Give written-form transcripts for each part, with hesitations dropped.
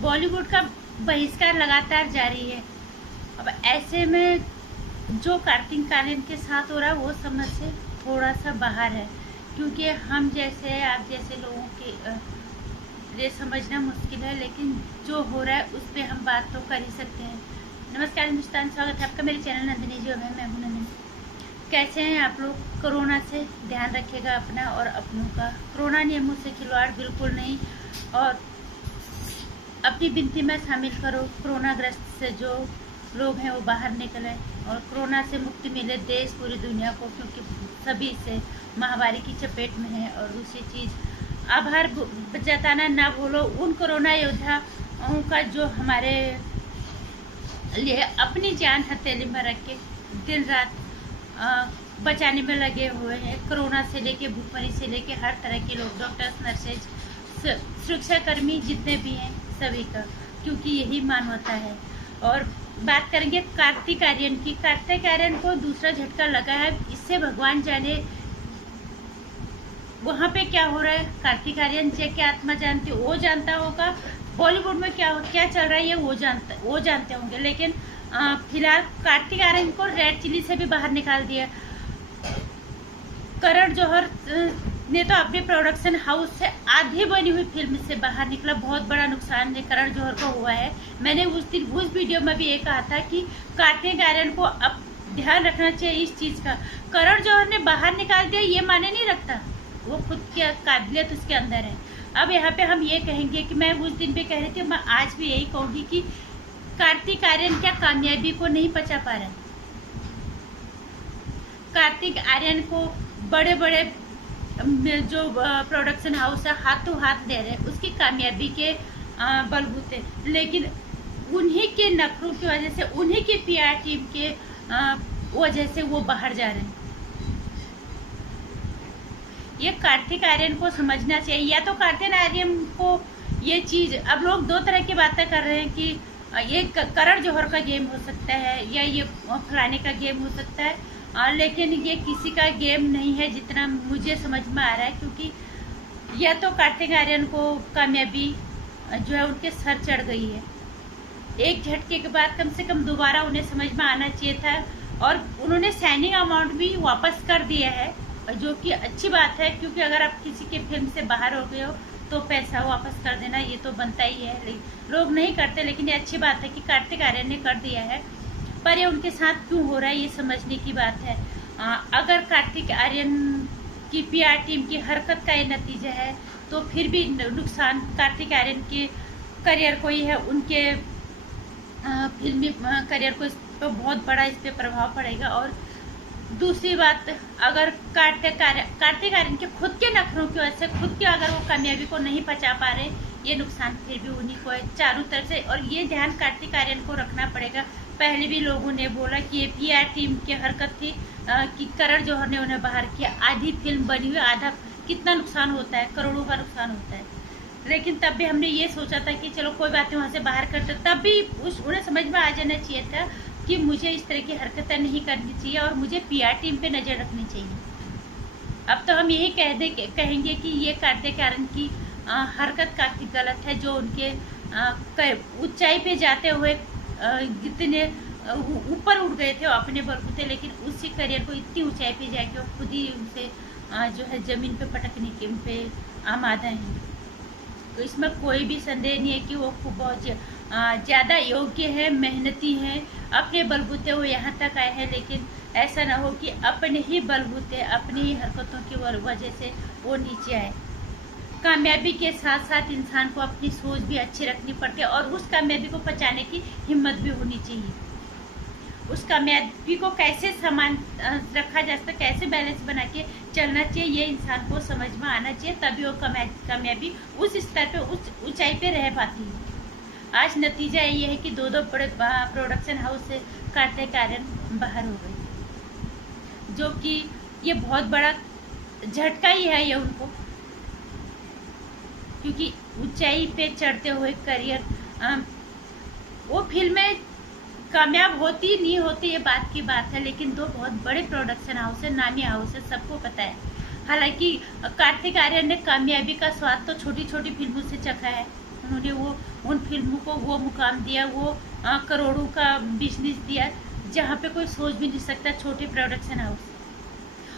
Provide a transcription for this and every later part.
बॉलीवुड का बहिष्कार लगातार जारी है। अब ऐसे में जो कार्तिक आर्यन के साथ हो रहा है वो समझ से थोड़ा सा बाहर है, क्योंकि हम जैसे आप जैसे लोगों के ये समझना मुश्किल है, लेकिन जो हो रहा है उस पर हम बात तो कर ही सकते हैं। नमस्कार हिंदुस्तान, स्वागत है आपका मेरे चैनल नंदिनी जी में। मैं हूं नंदिनी। कैसे हैं आप लोग? कोरोना से ध्यान रखिएगा अपना और अपनों का। कोरोना नियमों से खिलवाड़ बिल्कुल नहीं, और अपनी गिनती में शामिल करो। कोरोना ग्रस्त से जो लोग हैं वो बाहर निकलें और कोरोना से मुक्ति मिले देश पूरी दुनिया को, क्योंकि सभी से महामारी की चपेट में है। और दूसरी चीज़, आभार जताना ना भूलो उन कोरोना योद्धाओं का जो हमारे लिए अपनी जान हथेली में रख के दिन रात बचाने में लगे हुए हैं। कोरोना से लेके भूखमरी से लेके हर तरह के लोग, डॉक्टर्स, नर्सेज, सुरक्षाकर्मी जितने भी हैं सभी का, क्योंकि यही मानवता है। और बात करेंगे कार्तिक आर्यन की। कार्तिक आर्यन को दूसरा झटका लगा है, इससे भगवान जाने वहाँ पे क्या हो रहा है। कार्तिक आर्यन की आत्मा जानती, वो जानता होगा बॉलीवुड में क्या चल रहा है, ये वो जानते होंगे। लेकिन फिलहाल कार्तिक आर्यन को रेड चिली से भी बाहर निकाल दिया। करण जौहर ने तो अपने प्रोडक्शन हाउस से आधी बनी हुई फिल्म से बाहर निकला। बहुत बड़ा नुकसान करण जौहर को हुआ है। मैंने उस वीडियो में भी ये कहा था कि कार्तिक आर्यन को अब ध्यान रखना चाहिए इस चीज़ का। करण जौहर ने बाहर निकाल दिया ये माने नहीं रखता, वो खुद की काबिलियत उसके अंदर है। अब यहाँ पे हम ये कहेंगे कि मैं उस दिन भी कह रही थी, मैं आज भी यही कहूँगी कि कार्तिक आर्यन क्या कामयाबी को नहीं पचा पा रहे। कार्तिक आर्यन को बड़े बड़े जो प्रोडक्शन हाउस है हाथों हाथ दे रहे हैं उसकी कामयाबी के बलबूते, लेकिन उन्हीं के नखरों की वजह से, उन्हीं की पीआर टीम के वजह से वो बाहर जा रहे हैं। ये कार्तिक आर्यन को समझना चाहिए। या तो कार्तिक आर्यन को ये चीज़, अब लोग दो तरह की बातें कर रहे हैं कि ये करण जौहर का गेम हो सकता है या ये फलाने का गेम हो सकता है, लेकिन ये किसी का गेम नहीं है जितना मुझे समझ में आ रहा है। क्योंकि या तो कार्तिक आर्यन को कामयाबी जो है उनके सर चढ़ गई है, एक झटके के बाद कम से कम दोबारा उन्हें समझ में आना चाहिए था, और उन्होंने साइनिंग अमाउंट भी वापस कर दिया है, जो कि अच्छी बात है। क्योंकि अगर आप किसी के फिल्म से बाहर हो गए हो तो पैसा वापस कर देना ये तो बनता ही है। लोग नहीं करते, लेकिन ये अच्छी बात है कि कार्तिक आर्यन ने कर दिया है। पर ये उनके साथ क्यों हो रहा है ये समझने की बात है। अगर कार्तिक आर्यन की पीआर टीम की हरकत का ये नतीजा है तो फिर भी नुकसान कार्तिक आर्यन के करियर को ही है, उनके फिल्मी करियर को इस पर बहुत बड़ा इस पर प्रभाव पड़ेगा। और दूसरी बात, अगर कार्तिक आर्यन के खुद के नखरों की वजह से, खुद के अगर वो कामयाबी को नहीं पचा पा रहे, ये नुकसान फिर भी उन्हीं को है चारों तरफ से। और ये ध्यान कार्तिक आर्यन को रखना पड़ेगा। पहले भी लोगों ने बोला कि ये पीआर टीम की हरकत थी कि करण जौहर ने उन्हें बाहर किया। आधी फिल्म बनी हुई, आधा कितना नुकसान होता है, करोड़ों का नुकसान होता है। लेकिन तब भी हमने ये सोचा था कि चलो कोई बात नहीं, वहाँ से बाहर करते, तब भी उन्हें समझ में आ जाना चाहिए था कि मुझे इस तरह की हरकतें नहीं करनी चाहिए और मुझे पीआर टीम पे नज़र रखनी चाहिए। अब तो हम यही कहेंगे कि ये कार्तिक आर्यन की हरकत काफ़ी गलत है, जो उनके ऊंचाई पे जाते हुए जितने ऊपर उठ गए थे अपने बलबूते, लेकिन उसी करियर को इतनी ऊंचाई पे जाके वो खुद ही उनसे जो है ज़मीन पे पटकने के पे आमादा हैं। तो इसमें कोई भी संदेह नहीं है कि वो बहुत ज़्यादा योग्य है, मेहनती हैं, अपने बलबूते वो यहाँ तक आए हैं। लेकिन ऐसा ना हो कि अपने ही बलबूते, अपनी ही हरकतों की वजह से वो नीचे आए। कामयाबी के साथ साथ इंसान को अपनी सोच भी अच्छी रखनी पड़ती है, और उस कामयाबी को पचाने की हिम्मत भी होनी चाहिए। उस कामयाबी को कैसे समान रखा जा सकता, कैसे बैलेंस बना के चलना चाहिए, ये इंसान को समझ में आना चाहिए। तभी वो कामयाबी उस स्तर पे, उस ऊंचाई पे रह पाती है। आज नतीजा ये है कि दो बड़े प्रोडक्शन हाउस से कार्तिक आर्यन बाहर हो गए, जो कि ये बहुत बड़ा झटका ही है ये उनको, क्योंकि ऊंचाई पे चढ़ते हुए करियर, वो फिल्में कामयाब होती नहीं होती ये बात की बात है, लेकिन दो बहुत बड़े प्रोडक्शन हाउस है, नामी हाउस है, सबको पता है। हालांकि कार्तिक आर्यन ने कामयाबी का स्वाद तो छोटी छोटी फिल्मों से चखा है, उन्होंने वो उन फिल्मों को वो मुकाम दिया, वो करोड़ों का बिजनेस दिया जहाँ पे कोई सोच भी नहीं सकता। छोटे प्रोडक्शन हाउस,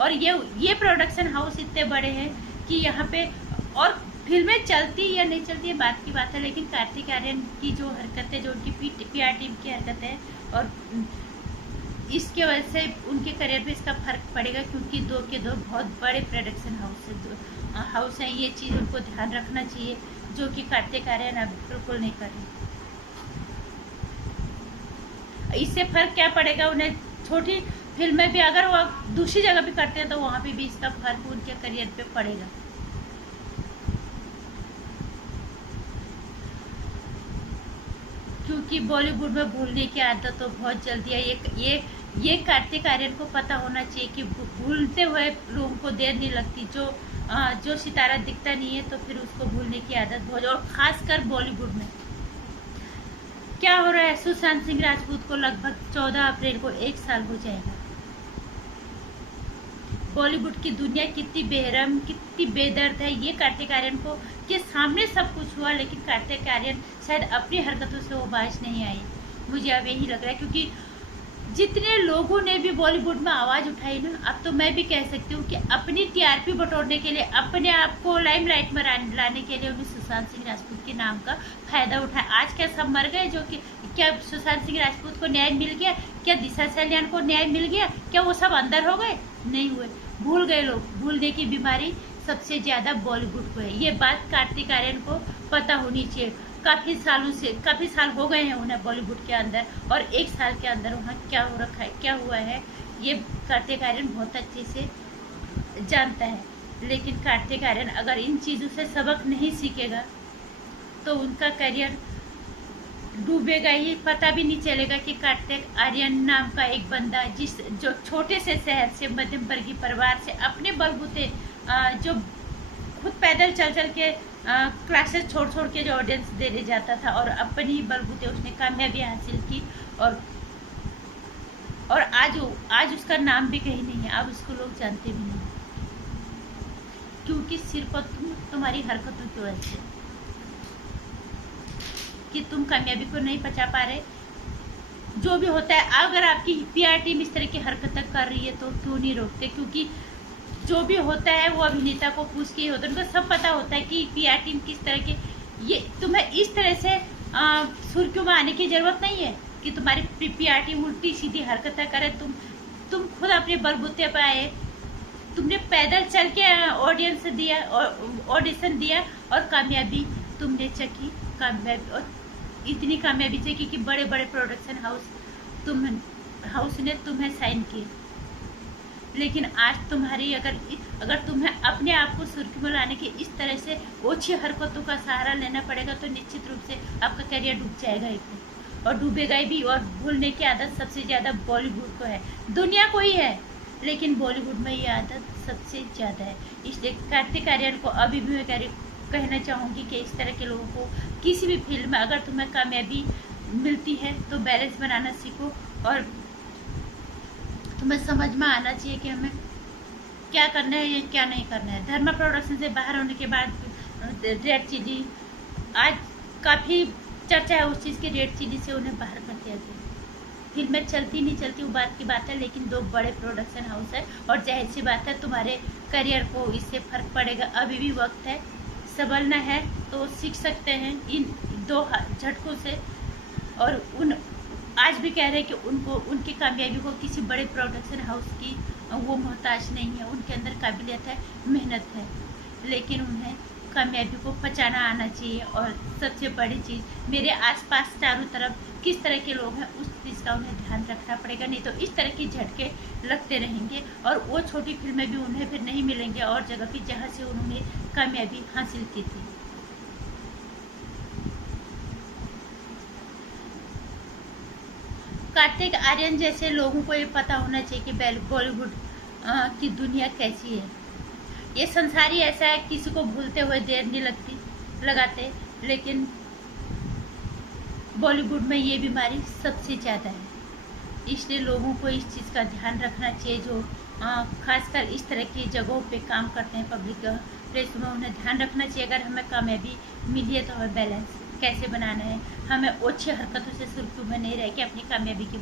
और ये प्रोडक्शन हाउस इतने बड़े हैं कि यहाँ पे और फिल्में चलती या नहीं चलती है बात की बात है, लेकिन कार्तिक आर्यन की जो हरकतें, जो उनकी PR टीम की हरकतें, और इसके वजह से उनके करियर पे इसका फर्क पड़ेगा, क्योंकि दो के दो बहुत बड़े प्रोडक्शन हाउस हैं। ये चीज़ उनको ध्यान रखना चाहिए, जो कि कार्तिक आर्यन अब बिल्कुल नहीं कर रहे। इससे फर्क क्या पड़ेगा उन्हें, छोटी फिल्में भी अगर वो दूसरी जगह भी करते हैं तो वहाँ पे भी इसका फर्क उनके करियर पे पड़ेगा। क्योंकि बॉलीवुड में भूलने की आदत तो बहुत जल्दी है। ये कार्तिक आर्यन को पता होना चाहिए कि भूलते हुए लोगों को देर नहीं लगती। जो सितारा दिखता नहीं है तो फिर उसको भूलने की आदत बहुत, और खासकर बॉलीवुड में क्या हो रहा है। सुशांत सिंह राजपूत को लगभग 14 अप्रैल को 1 साल हो जाएगा। बॉलीवुड की दुनिया कितनी बेरहम, कितनी बेदर्द है, ये कार्तिक आर्यन को के सामने सब कुछ हुआ, लेकिन कार्तिक आर्यन शायद अपनी हरकतों से वो बाज नहीं आई। मुझे अब यही लग रहा है, क्योंकि जितने लोगों ने भी बॉलीवुड में आवाज़ उठाई ना, अब तो मैं भी कह सकती हूँ कि अपनी TRP बटोरने के लिए, अपने आप को लाइमलाइट में लाने के लिए उन्हें सुशांत सिंह राजपूत के नाम का फायदा उठाया। आज क्या सब मर गए? जो कि क्या सुशांत सिंह राजपूत को न्याय मिल गया? क्या दिशा सल्यान को न्याय मिल गया? क्या वो सब अंदर हो गए? नहीं हुए, भूल गए लोग। भूलने की बीमारी सबसे ज़्यादा बॉलीवुड को है। ये बात कार्तिक आर्यन को पता होनी चाहिए। काफ़ी साल हो गए हैं उन्हें बॉलीवुड के अंदर, और 1 साल के अंदर वहाँ क्या हो रखा है, क्या हुआ है, ये कार्तिक आर्यन बहुत अच्छे से जानता है। लेकिन कार्तिक आर्यन अगर इन चीज़ों से सबक नहीं सीखेगा तो उनका करियर डूबेगा ही। पता भी नहीं चलेगा कि कार्तिक आर्यन नाम का एक बंदा, जो छोटे से शहर से, मध्यम वर्गीय परिवार से, अपने बलबूते जो खुद पैदल चल के क्लासेस छोड़ के जो ऑडियंस देने जाता था, और अपनी बलबूते उसने कामयाबी हासिल की, और आज उसका नाम भी कहीं नहीं है। अब उसको लोग जानते भी नहीं, क्योंकि सिर्फ तुम्हारी हरकतों की वजह से, कि तुम कामयाबी को नहीं पचा पा रहे। जो भी होता है, अगर आपकी PR टीम इस तरह की हरकतें कर रही है तो क्यों नहीं रोकते? क्योंकि जो भी होता है वो अभिनेता को पूछ के ही होता है। उनको सब पता होता है कि PR टीम किस तरह के, ये तुम्हें इस तरह से सुर्खियों में आने की जरूरत नहीं है कि तुम्हारी PR टीम उल्टी सीधी हरकतें करे। तुम खुद अपने बलबूते पर आए, तुमने पैदल चल के ऑडिशन दिया और कामयाबी तुमने चखी। कामयाबी, और इतनी कामयाबी चखी कि बड़े बड़े प्रोडक्शन हाउस ने तुम्हें साइन किए। लेकिन आज तुम्हारी अगर तुम्हें अपने आप को सुर्खी में लाने की इस तरह से ओछी हरकतों का सहारा लेना पड़ेगा तो निश्चित रूप से आपका करियर डूब जाएगा ही, और डूबेगा भी। और भूलने की आदत सबसे ज़्यादा बॉलीवुड को है, दुनिया को ही है, लेकिन बॉलीवुड में ये आदत सबसे ज़्यादा है। इसलिए कार्तिक आर्यन को अभी भी मैं कहना चाहूँगी कि इस तरह के लोगों को किसी भी फील्ड में अगर तुम्हें कामयाबी मिलती है तो बैलेंस बनाना सीखो, और तुम्हें समझ में आना चाहिए कि हमें क्या करना है या क्या नहीं करना है। धर्मा प्रोडक्शन से बाहर होने के बाद रेड चिली, आज काफ़ी चर्चा है उस चीज़ की, रेड चिली से उन्हें बाहर कर दिया गया। फिल्में चलती नहीं चलती वो बात की बात है, लेकिन 2 बड़े प्रोडक्शन हाउस है, और जाहिर सी बात है तुम्हारे करियर को इससे फ़र्क पड़ेगा। अभी भी वक्त है, संभलना है तो सीख सकते हैं इन 2 झटकों से। और आज भी कह रहे हैं कि उनकी कामयाबी को किसी बड़े प्रोडक्शन हाउस की वो मोहताज नहीं है। उनके अंदर काबिलियत है, मेहनत है, लेकिन उन्हें कामयाबी को पचाना आना चाहिए। और सबसे बड़ी चीज़, मेरे आसपास चारों तरफ किस तरह के लोग हैं उस चीज़ का उन्हें ध्यान रखना पड़ेगा, नहीं तो इस तरह की झटके लगते रहेंगे और वो छोटी फिल्में भी उन्हें फिर नहीं मिलेंगे और जगह की जहाँ से उन्होंने कामयाबी हासिल की थी। कार्तिक आर्यन जैसे लोगों को ये पता होना चाहिए कि बॉलीवुड की दुनिया कैसी है। ये संसार ही ऐसा है, किसी को भूलते हुए देर नहीं लगाते, लेकिन बॉलीवुड में ये बीमारी सबसे ज़्यादा है। इसलिए लोगों को इस चीज़ का ध्यान रखना चाहिए, जो खासकर इस तरह की जगहों पे काम करते हैं, प्लस में उन्हें ध्यान रखना चाहिए अगर हमें कामयाबी मिली है तो हमें बैलेंस कैसे बनाना है, हमें अच्छी हरकतों से सुर्खियों में नहीं रह के अपनी कामयाबी के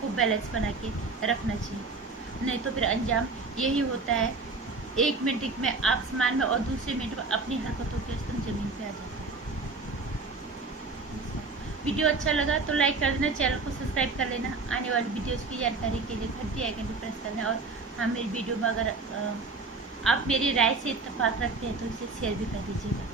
को बैलेंस बना के रखना चाहिए। नहीं तो फिर अंजाम यही होता है, 1 मिनट में आसमान में और दूसरे मिनट में अपनी हरकतों के स्तंभ जमीन पे आ जाता है। वीडियो अच्छा लगा तो लाइक कर देना, चैनल को सब्सक्राइब कर लेना, आने वाली वीडियोस की जानकारी के लिए घंटी आइकन पर प्रेस करना। और हाँ, मेरी वीडियो में अगर आप मेरी राय से इत्तेफाक रखते हैं तो इसे शेयर भी कर दीजिएगा।